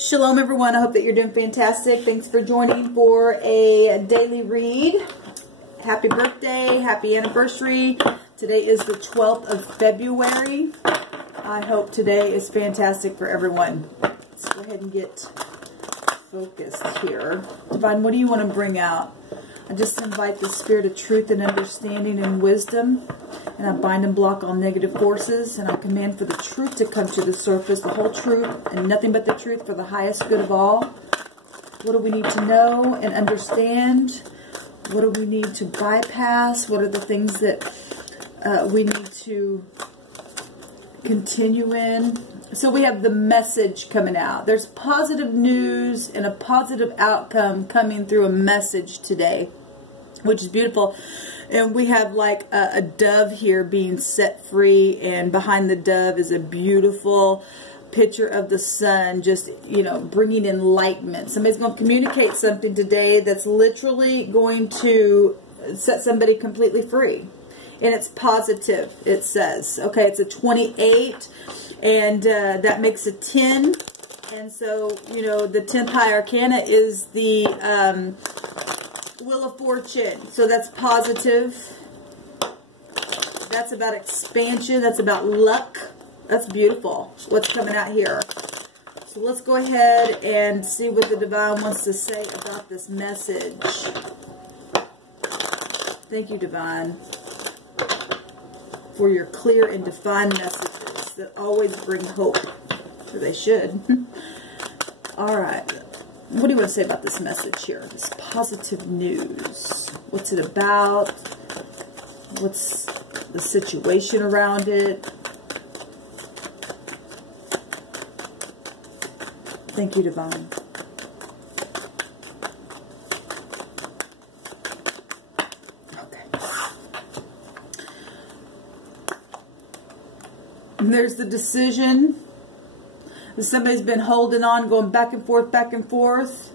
Shalom everyone, I hope that you're doing fantastic. Thanks for joining for a daily read. Happy birthday, happy anniversary. Today is the 12th of February. I hope today is fantastic for everyone. Let's go ahead and get focused here. Divine, what do you want to bring out? I just invite the spirit of truth and understanding and wisdom. And I bind and block all negative forces. And I command for the truth to come to the surface. The whole truth and nothing but the truth for the highest good of all. What do we need to know and understand? What do we need to bypass? What are the things that we need to continue in? So we have the message coming out. There's positive news and a positive outcome coming through a message today, which is beautiful. And we have like a dove here being set free, and behind the dove is a beautiful picture of the sun, just, you know, bringing enlightenment. Somebody's going to communicate something today that's literally going to set somebody completely free. And it's positive, it says. Okay, it's a 28, and that makes a 10. And so, you know, the 10th high arcana is the Wheel of Fortune. So that's positive. That's about expansion. That's about luck. That's beautiful. What's coming out here? So let's go ahead and see what the Divine wants to say about this message. Thank you, Divine, for your clear and defined messages that always bring hope. Or they should. All right. What do you want to say about this message here? This positive news. What's it about? What's the situation around it? Thank you, Divine. Okay. And there's the decision. Somebody's been holding on, going back and forth,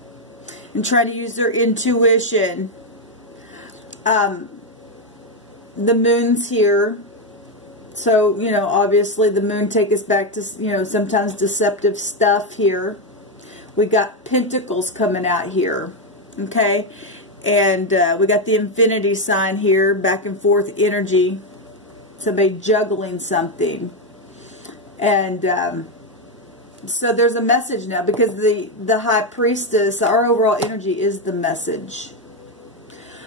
and trying to use their intuition. The moon's here. So, you know, obviously the moon takes us back to, you know, sometimes deceptive stuff here. We got pentacles coming out here. Okay. And we got the infinity sign here, back and forth energy. Somebody juggling something. And, so there's a message now, because the High Priestess, our overall energy is the message.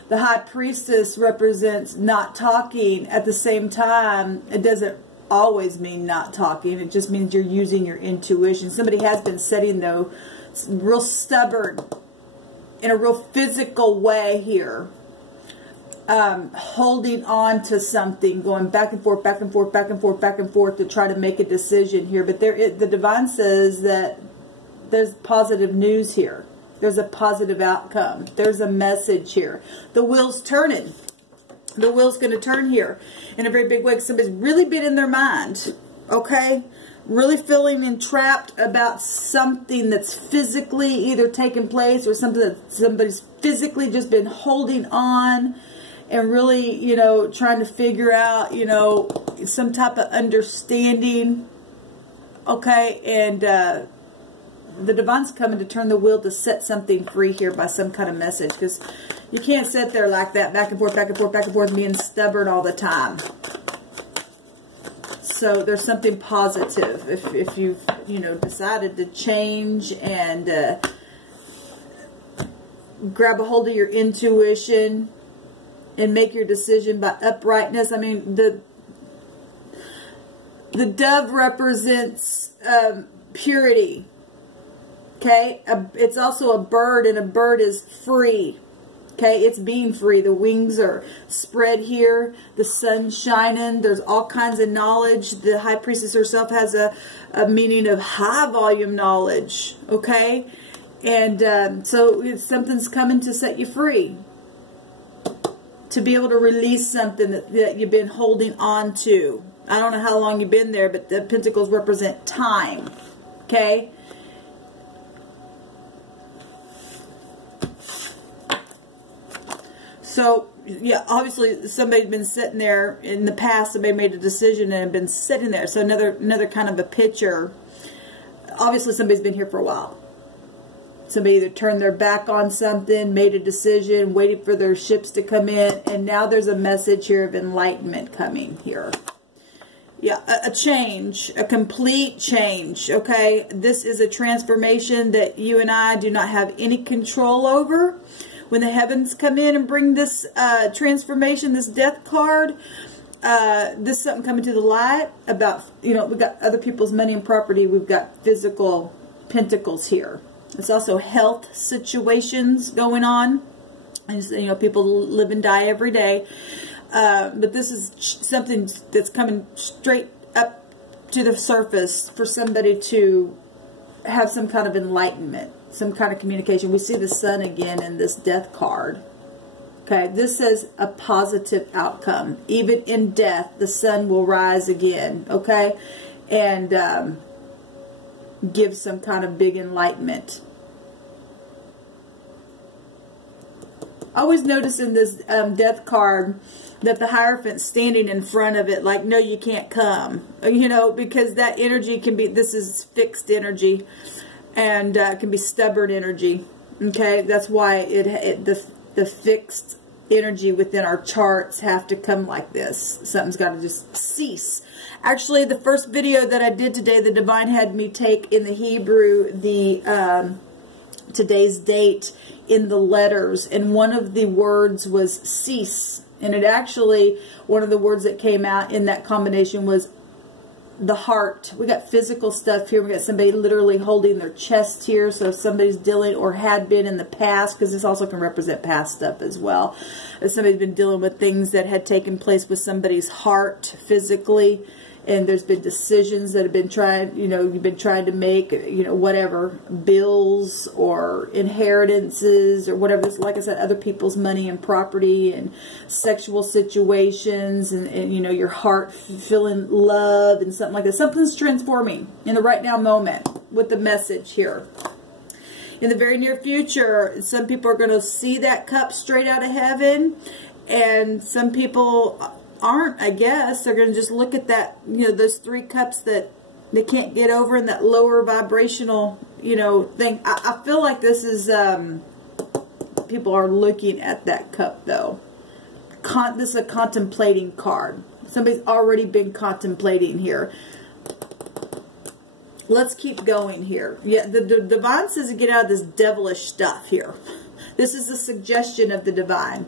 The High Priestess represents not talking. At the same time, it doesn't always mean not talking. It just means you're using your intuition. Somebody has been setting, though, real stubborn in a real physical way here. Holding on to something, going back and forth to try to make a decision here. But the Divine says that there's positive news here. There's a positive outcome. There's a message here. The wheel's turning. The wheel's going to turn here in a very big way. Somebody's really been in their mind, okay? Really feeling entrapped about something that's physically either taking place, or something that somebody's physically just been holding on. And really, you know, trying to figure out, you know, some type of understanding. Okay, and the Divine's coming to turn the wheel to set something free here by some kind of message. Because you can't sit there like that, back and forth, being stubborn all the time. So there's something positive. If you've, you know, decided to change and grab a hold of your intuition and make your decision by uprightness. I mean, the dove represents purity. Okay? It's also a bird, and a bird is free. Okay? It's being free. The wings are spread here. The sun's shining. There's all kinds of knowledge. The High Priestess herself has a meaning of high volume knowledge. Okay? And so something's coming to set you free. To be able to release something that you've been holding on to. I don't know how long you've been there, but the pentacles represent time. Okay? So, yeah, obviously somebody's been sitting there in the past. Somebody made a decision and have been sitting there. So another kind of a picture. Obviously somebody's been here for a while. Somebody either turned their back on something, made a decision, waited for their ships to come in, and now there's a message here of enlightenment coming here. Yeah, a change, a complete change, okay? This is a transformation that you and I do not have any control over. When the heavens come in and bring this transformation, this death card, this is something coming to the light about, you know, we've got other people's money and property. We've got physical pentacles here. It's also health situations going on. And, you know, people live and die every day. But this is something that's coming straight up to the surface for somebody to have some kind of enlightenment, some kind of communication. We see the sun again in this death card. Okay, this says a positive outcome. Even in death, the sun will rise again, okay? And give some kind of big enlightenment. I always notice in this death card that the Hierophant's standing in front of it like, no, you can't come. You know, because that energy can be, this is fixed energy, and can be stubborn energy. Okay, that's why the fixed energy within our charts have to come like this. Something's got to just cease. Actually, the first video that I did today, the Divine had me take in the Hebrew the today's date in the letters, and one of the words was cease. And it actually, one of the words that came out in that combination was the heart. We got physical stuff here. We got somebody literally holding their chest here. So if somebody's dealing or had been in the past, because this also can represent past stuff as well. If somebody's been dealing with things that had taken place with somebody's heart physically, and there's been decisions that have been tried, you know, you've been trying to make, you know, whatever, bills or inheritances or whatever. Like I said, other people's money and property and sexual situations, and you know, your heart feeling love and something like that. Something's transforming in the right now moment with the message here. In the very near future, some people are going to see that cup straight out of heaven, and some people aren't, I guess. They're going to just look at that, you know, those three cups that they can't get over in that lower vibrational, you know, thing. I feel like this is, people are looking at that cup, though. This is a contemplating card. Somebody's already been contemplating here. Let's keep going here. Yeah, the Divine says to get out of this devilish stuff here. This is a suggestion of the Divine.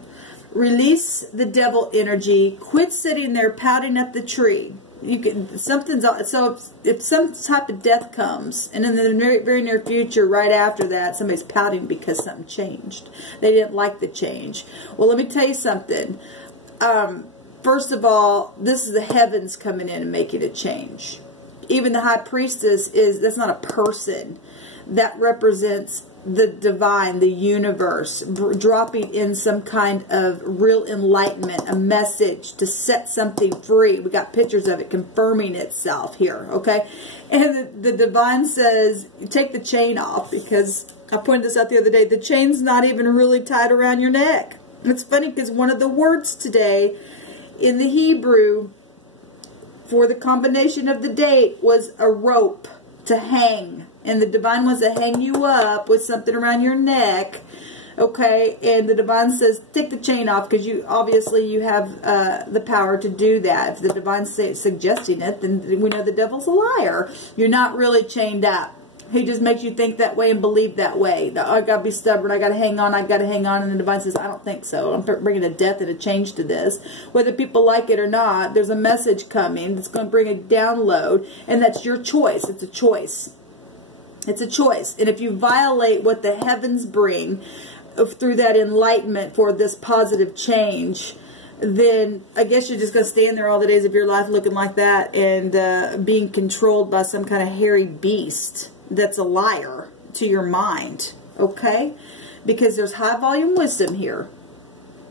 Release the devil energy. Quit sitting there pouting at the tree. You can, something's, so if some type of death comes, and in the very near future, right after that, somebody's pouting because something changed. They didn't like the change. Well, let me tell you something. First of all, this is the heavens coming in and making a change. Even the High Priestess that's not a person. That represents the Divine, the universe, dropping in some kind of real enlightenment, a message to set something free. We got pictures of it confirming itself here, okay? And the Divine says, take the chain off, because I pointed this out the other day. The chain's not even really tied around your neck. And it's funny because one of the words today in the Hebrew for the combination of the date was a rope to hang. And the Divine wants to hang you up with something around your neck, okay? And the Divine says, take the chain off, because you obviously you have the power to do that. If the Divine's suggesting it, then we know the devil's a liar. You're not really chained up. He just makes you think that way and believe that way. I got to be stubborn. I got to hang on. I got to hang on. And the Divine says, I don't think so. I'm bringing a death and a change to this. Whether people like it or not, there's a message coming that's going to bring a download. And that's your choice. It's a choice. It's a choice. And if you violate what the heavens bring through that enlightenment for this positive change, then I guess you're just going to stand there all the days of your life looking like that and being controlled by some kind of hairy beast that's a liar to your mind, okay? Because there's high volume wisdom here.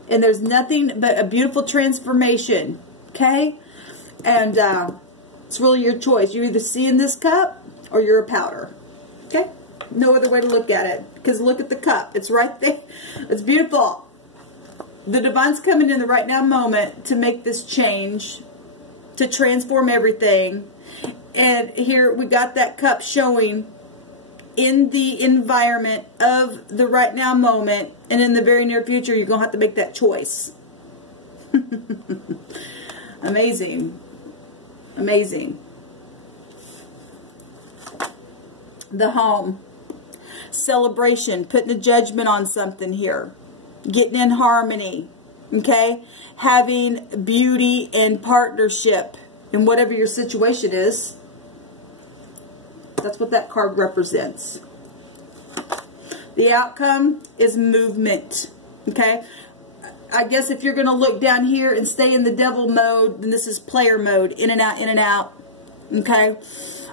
And there's nothing but a beautiful transformation, okay? And it's really your choice. You either see in this cup or you're a powder. Okay? No other way to look at it. Because look at the cup. It's right there. It's beautiful. The Divine's coming in the right now moment to make this change, to transform everything. And here we got that cup showing in the environment of the right now moment, and in the very near future, you're going to have to make that choice. Amazing. Amazing. The home. Celebration. Putting a judgment on something here. Getting in harmony. Okay? Having beauty and partnership in whatever your situation is. That's what that card represents. The outcome is movement. Okay? I guess if you're going to look down here and stay in the devil mode, then this is player mode. In and out, in and out. Okay?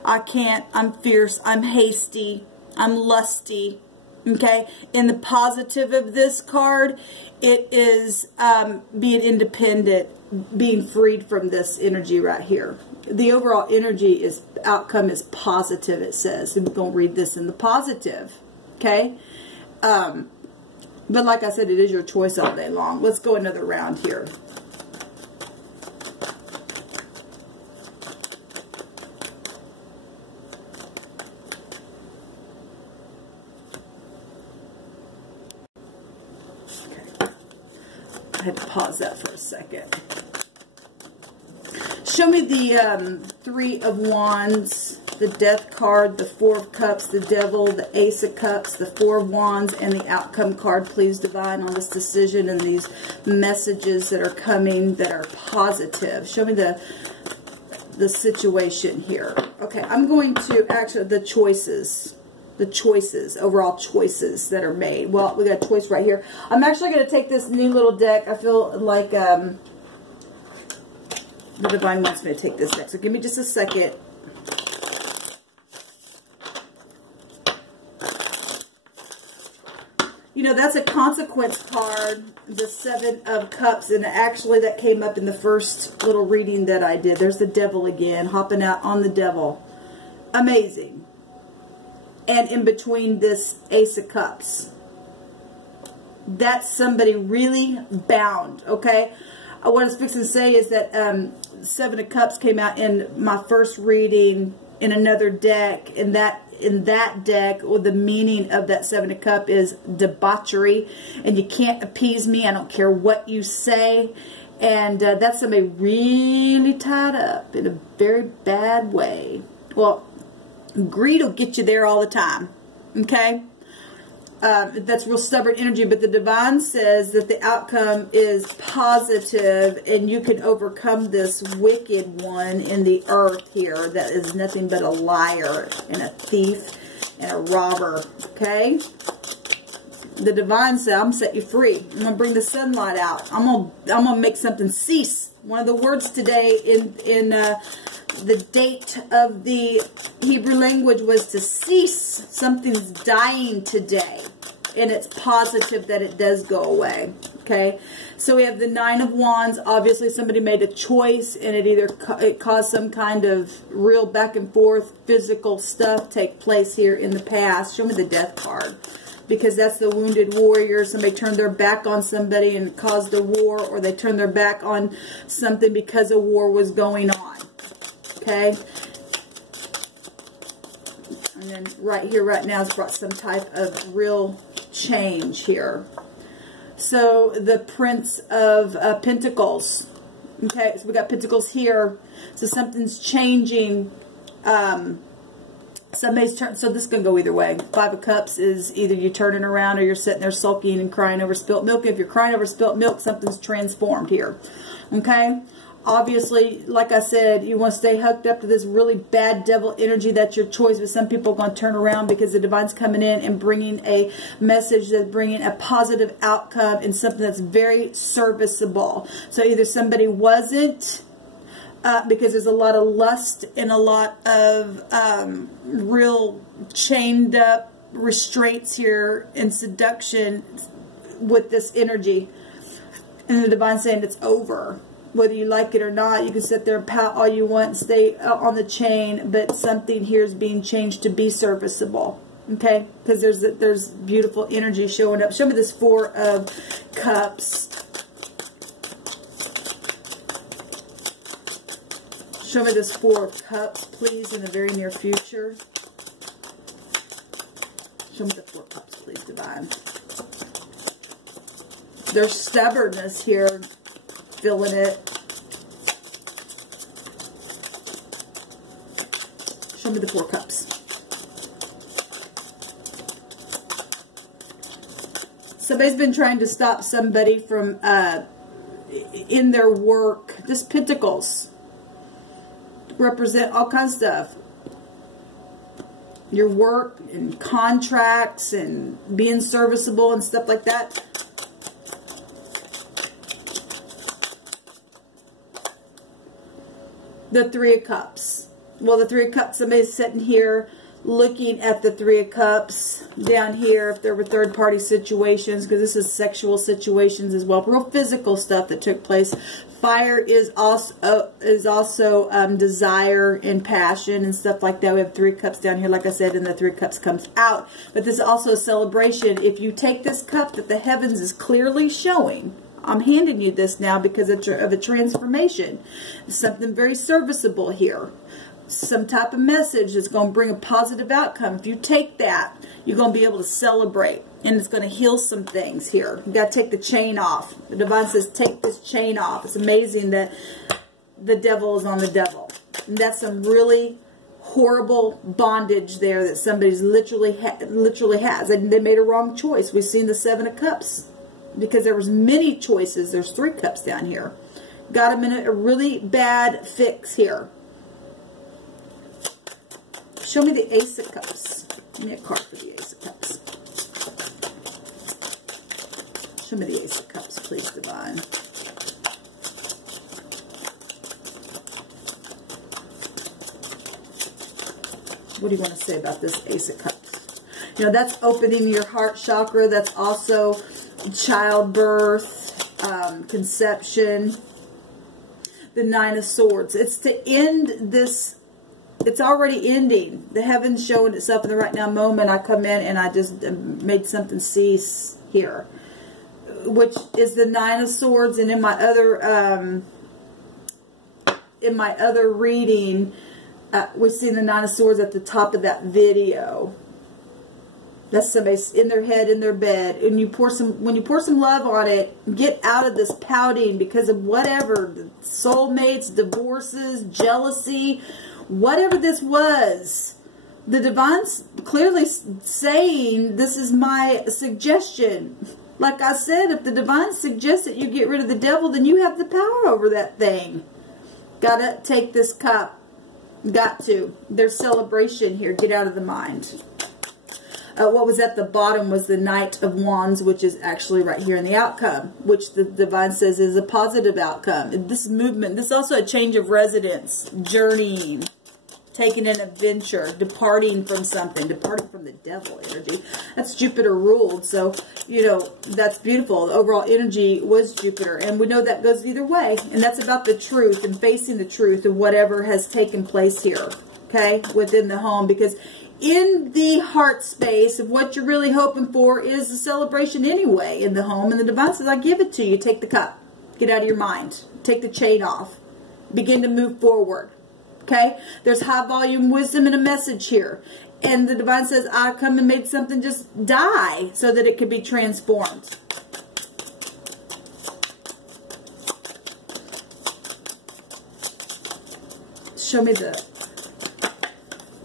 I can't. I'm fierce. I'm hasty. I'm lusty. Okay? In the positive of this card, it is being independent, being freed from this energy right here. The overall energy is, outcome is positive, it says. And we're going to read this in the positive. Okay? But like I said, it is your choice all day long. Let's go another round here. Okay. I had to pause that for a second. Show me the Three of Wands, the Death card, the Four of Cups, the Devil, the Ace of Cups, the Four of Wands, and the Outcome card, please, Divine, on this decision and these messages that are coming that are positive. Show me the situation here. Okay, I'm going to actually, the choices, overall choices that are made. Well, we got a choice right here. I'm actually going to take this new little deck. I feel like the Divine wants me to take this deck. So give me just a second. You know, that's a consequence card, the Seven of Cups, and actually that came up in the first little reading that I did. There's the Devil again, hopping out on the Devil. Amazing. And in between this Ace of Cups. That's somebody really bound, okay? What I was fixing to say is that Seven of Cups came out in my first reading in another deck, and that in that deck, or the meaning of that Seven of Cups is debauchery, and you can't appease me. I don't care what you say. And that's somebody really tied up in a very bad way. Well, greed will get you there all the time. Okay? That's real stubborn energy, but the Divine says that the outcome is positive, and you can overcome this wicked one in the earth here that is nothing but a liar and a thief and a robber. Okay? The Divine said, I'm going to set you free. I'm going to bring the sunlight out. I'm going to make something cease. One of the words today in the date of the Hebrew language was to cease. Something's dying today. And it's positive that it does go away. Okay? So we have the Nine of Wands. Obviously somebody made a choice, and it caused some kind of real back and forth physical stuff take place here in the past. Show me the Death card. Because that's the wounded warrior. Somebody turned their back on somebody and caused a war, or they turned their back on something because a war was going on. Okay? And then right here, right now, it's brought some type of real change here. So the Prince of Pentacles. Okay, so we got Pentacles here. So something's changing. Somebody's turn. So this is going to go either way. Five of Cups is either you turning around or you're sitting there sulking and crying over spilt milk. If you're crying over spilt milk, something's transformed here. Okay? Obviously, like I said, you want to stay hooked up to this really bad devil energy. That's your choice. But some people are going to turn around because the Divine's coming in and bringing a message that's bringing a positive outcome and something that's very serviceable. So either somebody wasn't, because there's a lot of lust and a lot of real chained up restraints here and seduction with this energy. And the Divine saying it's over. Whether you like it or not, you can sit there and pout all you want and stay on the chain, but something here is being changed to be serviceable. Okay? Because there's beautiful energy showing up. Show me this Four of Cups. Show me this Four of Cups, please, in the very near future. Show me the 4 Cups, please, Divine. There's stubbornness here. Feeling it. Show me the 4 Cups. Somebody's been trying to stop somebody from in their work. This Pentacles represent all kinds of stuff. Your work and contracts and being serviceable and stuff like that. The 3 of Cups. Well, the 3 of Cups, somebody's sitting here looking at the 3 of Cups down here, if there were third-party situations, because this is sexual situations as well, real physical stuff that took place. Fire is also desire and passion and stuff like that. We have 3 Cups down here, like I said, and the 3 Cups comes out. But this is also a celebration. If you take this cup that the heavens is clearly showing, I'm handing you this now because of a transformation. Something very serviceable here. Some type of message that's going to bring a positive outcome. If you take that, you're going to be able to celebrate. And it's going to heal some things here. You got to take the chain off. The Divine says, take this chain off. It's amazing that the devil is on the devil. And that's some really horrible bondage there that somebody's literally has. And they made a wrong choice. We've seen the 7 of Cups. Because there was many choices. There's 3 Cups down here. Got them in a really bad fix here. Show me the Ace of Cups. Give me a card for the Ace of Cups. Show me the Ace of Cups, please, Divine. What do you want to say about this Ace of Cups? You know, that's opening your heart chakra. That's also childbirth, conception. The 9 of Swords. It's to end this. It's already ending. The heavens showing itself in the right now moment. I come in and I just made something cease here, which is the 9 of Swords. And in my other reading, we've seen the 9 of Swords at the top of that video. That's somebody in their head, in their bed, and when you pour some love on it, get out of this pouting because of whatever, soulmates, divorces, jealousy, whatever this was. The Divine's clearly saying, this is my suggestion. Like I said, if the Divine suggests that you get rid of the devil, then you have the power over that thing. Gotta take this cup. Got to. There's celebration here. Get out of the mind. What was at the bottom was the Knight of Wands, which is actually right here in the outcome, which the Divine says is a positive outcome. This movement, this is also a change of residence, journeying, taking an adventure, departing from something, departing from the devil energy. That's Jupiter ruled, so, you know, that's beautiful. The overall energy was Jupiter, and we know that goes either way, and that's about the truth and facing the truth of whatever has taken place here, okay, within the home, because in the heart space of what you're really hoping for is a celebration anyway in the home. And the Divine says, I give it to you. Take the cup. Get out of your mind. Take the chain off. Begin to move forward. Okay? There's high volume wisdom and a message here. And the Divine says, I come and made something just die so that it could be transformed. Show me the...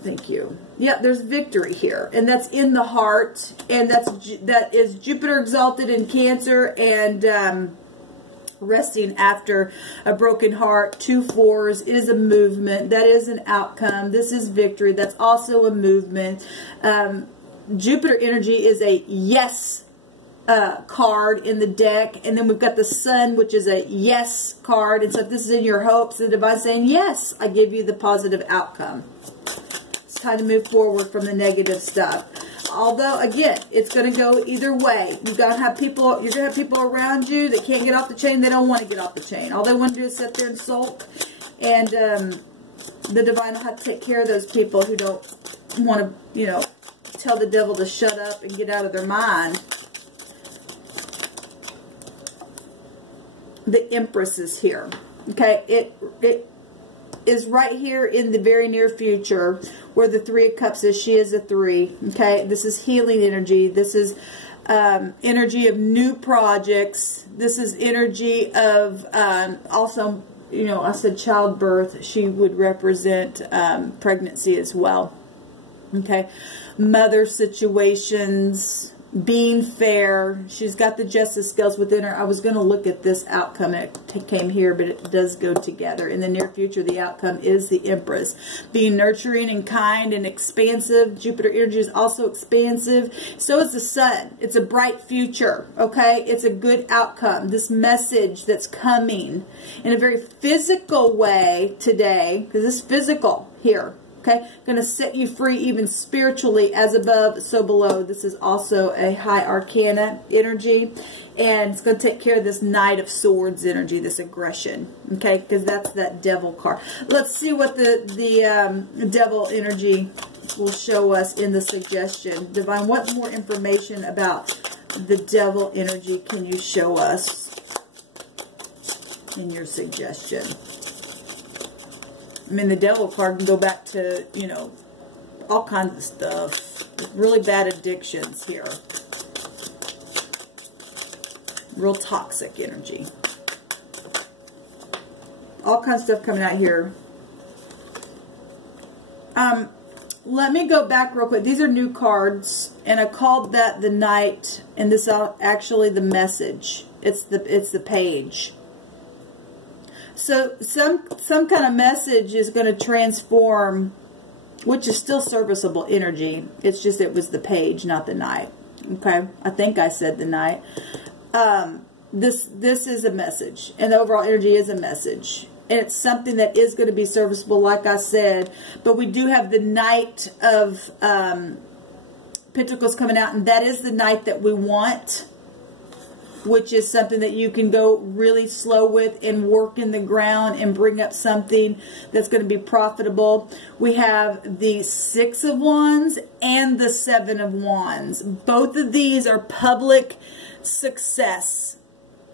Thank you. Yeah, there's victory here, and that's in the heart, and that is Jupiter exalted in Cancer, and resting after a broken heart. 2 4s is a movement. That is an outcome. This is victory. That's also a movement. Jupiter energy is a yes card in the deck, and then we've got the Sun, which is a yes card. And so if this is in your hopes, the Divine's saying, yes, I give you the positive outcome. Time to move forward from the negative stuff. Although, again, it's going to go either way. You've got to have people, you're going to have people around you that can't get off the chain. They don't want to get off the chain. All they want to do is sit there and sulk. And the Divine will have to take care of those people who don't want to, you know, tell the devil to shut up and get out of their mind. The Empress is here. Okay, it is right here in the very near future where the Three of Cups is. She is a 3. Okay, this is healing energy. This is energy of new projects. This is energy of also, you know, I said childbirth. She would represent pregnancy as well. Okay, mother situations, being fair. She's got the justice scales within her. I was going to look at this outcome. It came here, but it does go together. In the near future, the outcome is the Empress. Being nurturing and kind and expansive. Jupiter energy is also expansive. So is the Sun. It's a bright future, okay? It's a good outcome. This message that's coming in a very physical way today, because it's physical here. Okay, going to set you free even spiritually, as above, so below. This is also a high arcana energy, and it's going to take care of this Knight of Swords energy, this aggression. Okay, because that's that Devil card. Let's see what the Devil energy will show us in the suggestion. Divine, what more information about the Devil energy can you show us in your suggestion? I mean, the Devil card can go back to, you know, all kinds of stuff. Really bad addictions here. Real toxic energy. All kinds of stuff coming out here. Let me go back real quick. These are new cards, and I called that the Knight, and this is actually the message. It's the page. So some kind of message is going to transform, which is still serviceable energy. It's just it was the page, not the Knight. Okay, I think I said the Knight. This is a message, and the overall energy is a message, and it's something that is going to be serviceable, like I said. But we do have the Knight of Pentacles coming out, and that is the Knight that we want, which is something that you can go really slow with and work in the ground and bring up something that's going to be profitable. We have the Six of Wands and the Seven of Wands. Both of these are public success.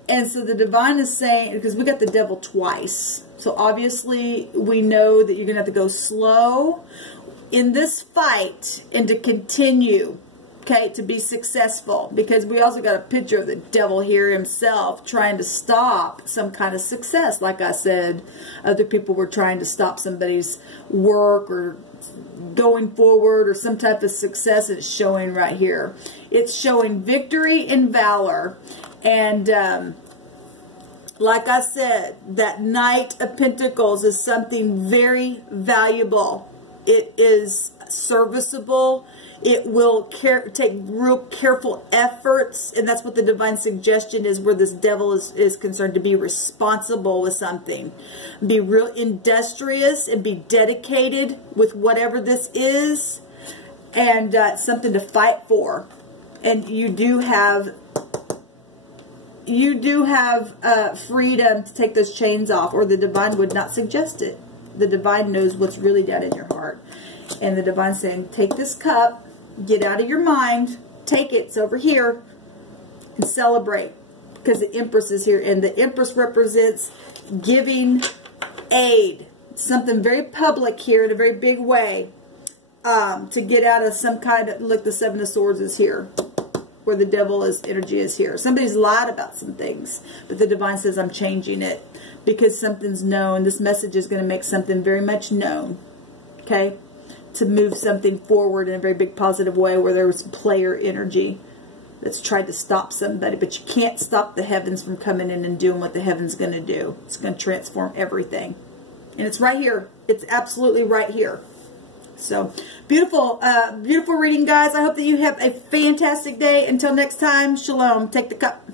And so the Divine is saying, because we got the Devil twice, so obviously we know that you're going to have to go slow in this fight and to continue. Okay, to be successful, because we also got a picture of the Devil here himself trying to stop some kind of success. Like I said, other people were trying to stop somebody's work or going forward or some type of success. It's showing right here. It's showing victory and valor. And like I said, that Knight of Pentacles is something very valuable. It is serviceable. It will take real careful efforts, and that's what the Divine suggestion is, where this Devil is concerned, to be responsible with something. Be real industrious and be dedicated with whatever this is, and something to fight for. And you do have freedom to take those chains off, or the Divine would not suggest it. The Divine knows what's really down in your heart. And the Divine's saying, take this cup, get out of your mind, take it, it's over here, and celebrate. Because the Empress is here, and the Empress represents giving aid. Something very public here in a very big way, to get out of some kind of, look, the Seven of Swords is here, where the Devil energy is here. Somebody's lied about some things, but the Divine says, I'm changing it, because something's known. This message is going to make something very much known, okay? To move something forward in a very big positive way, where there was player energy that's tried to stop somebody, but you can't stop the heavens from coming in and doing what the heavens going to do. It's going to transform everything, and it's right here. It's absolutely right here. So beautiful, beautiful reading, guys. I hope that you have a fantastic day. Until next time, shalom. Take the cup.